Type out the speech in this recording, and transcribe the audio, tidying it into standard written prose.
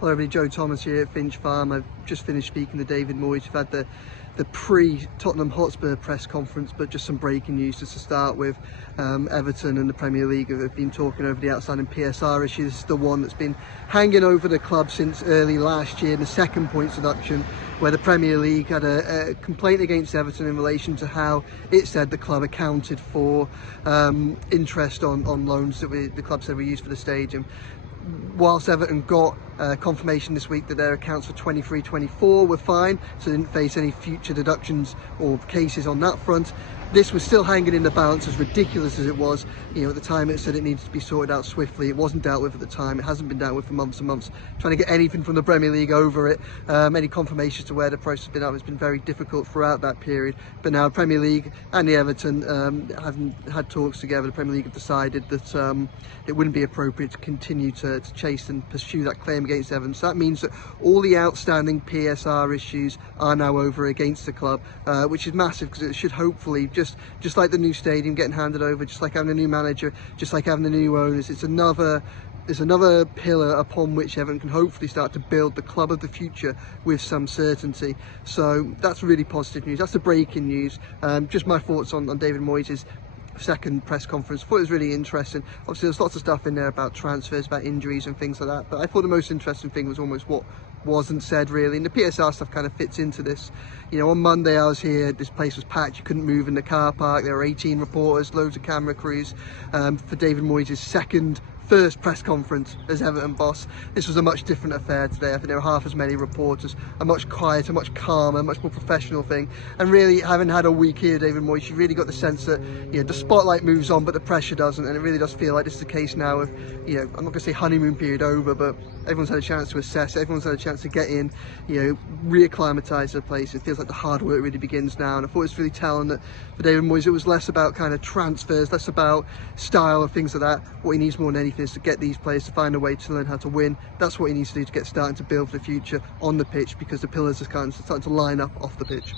Hello everybody, Joe Thomas here at Finch Farm. I've just finished speaking to David Moyes. We've had the pre-Tottenham Hotspur press conference, but just some breaking news just to start with. Everton and the Premier League have been talking over the outstanding PSR issue. This is the one that's been hanging over the club since early last year, the second points deduction, where the Premier League had a complaint against Everton in relation to how it said the club accounted for interest on loans that the club said were used for the stadium. Whilst Everton got confirmation this week that their accounts for 23-24 were fine, so they didn't face any future deductions or cases on that front, this was still hanging in the balance. As ridiculous as it was, at the time it said it needed to be sorted out swiftly. It wasn't dealt with at the time. It hasn't been dealt with for months and months. Trying to get anything from the Premier League over it, any confirmations to where the process has been at, has been very difficult throughout that period. But now the Premier League and the Everton having had talks together, the Premier League have decided that it wouldn't be appropriate to continue to chase and pursue that claim against Everton. So that means that all the outstanding PSR issues are now over against the club, which is massive, because it should hopefully, just like the new stadium getting handed over, just like having a new manager, just like having the new owners, it's another pillar upon which Everton can hopefully start to build the club of the future with some certainty. So that's really positive news. That's the breaking news. Just my thoughts on David Moyes' second press conference. I thought it was really interesting. Obviously there's lots of stuff in there about transfers, about injuries and things like that, but I thought the most interesting thing was almost what wasn't said really, and the PSR stuff kind of fits into this. On Monday I was here, this place was packed, you couldn't move in the car park, there were 18 reporters, loads of camera crews for David Moyes' first press conference as Everton boss. This was a much different affair today. I think there were half as many reporters, a much quieter, much calmer, much more professional thing. And really, having had a week here, David Moyes, you really got the sense that the spotlight moves on, but the pressure doesn't. And it really does feel like this is the case now of, I'm not going to say honeymoon period over, but everyone's had a chance to assess, everyone's had a chance to get in, reacclimatise to the place. It feels like the hard work really begins now. And I thought it was really telling that for David Moyes, it was less about kind of transfers, less about style and things like that. What he needs more than anything is to get these players to find a way to learn how to win. That's what he needs to do to get starting to build for the future on the pitch, because the pillars are kind of starting to line up off the pitch.